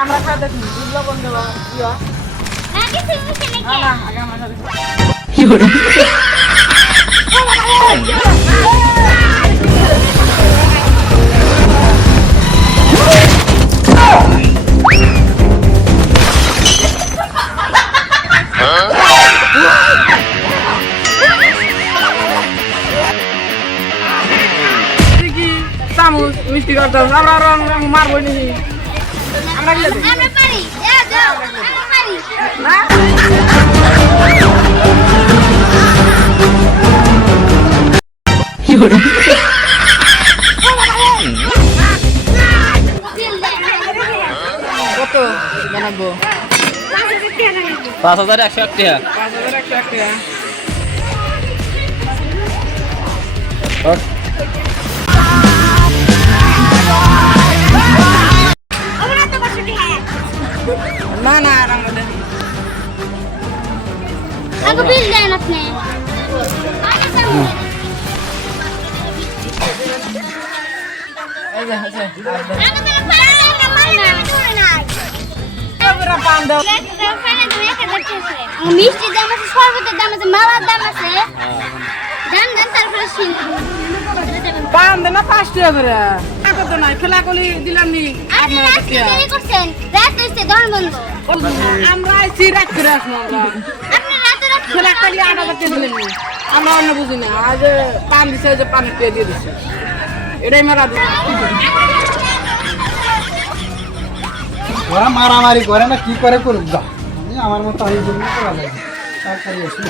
আমরা খাতে বুঝলো বন্ধু কি হয় আগে তুমি খেলে কে না আগে আমরা খাতে চামচ মিষ্টি করতে আমরা মারবো নি আমরা কি আমরা পারি যাও আমরা পারি কত জানাবো 5101 টাকা 5101 টাকা আমরা তো বসে হ্যাঁ না না আর আমরা দেন আগে বিল দেন আপনি আগে যাও এই যে আছে আগে তো পারি না মানে নাই ওরা পান দাও মিষ্টির দাম আছে শরবতের দাম আছে মালার দাম আছে দাম দাম তারপরে সিন পান দেন না 5 টাকা করে টাকা তো নাই খেলা কলি দিলাম নি আপনি রাতে দেরি করছেন রাত হইছে দন বন্ধ আমরা আইছি রাত করে আসবো আমরা আপনি রাতে রাত খেলা কলি 8 টাকা দিলেন নি আমরা অন্য বুঝি না আজ পান দিছে যে পানি পেয়ে দিয়ে দিছে এটাই মারা দিছে ওরা মারামারি করে না কি করে করুক যা আমি আমার মতো হয়ে জন্য করা লাগে তাড়াতাড়ি আসি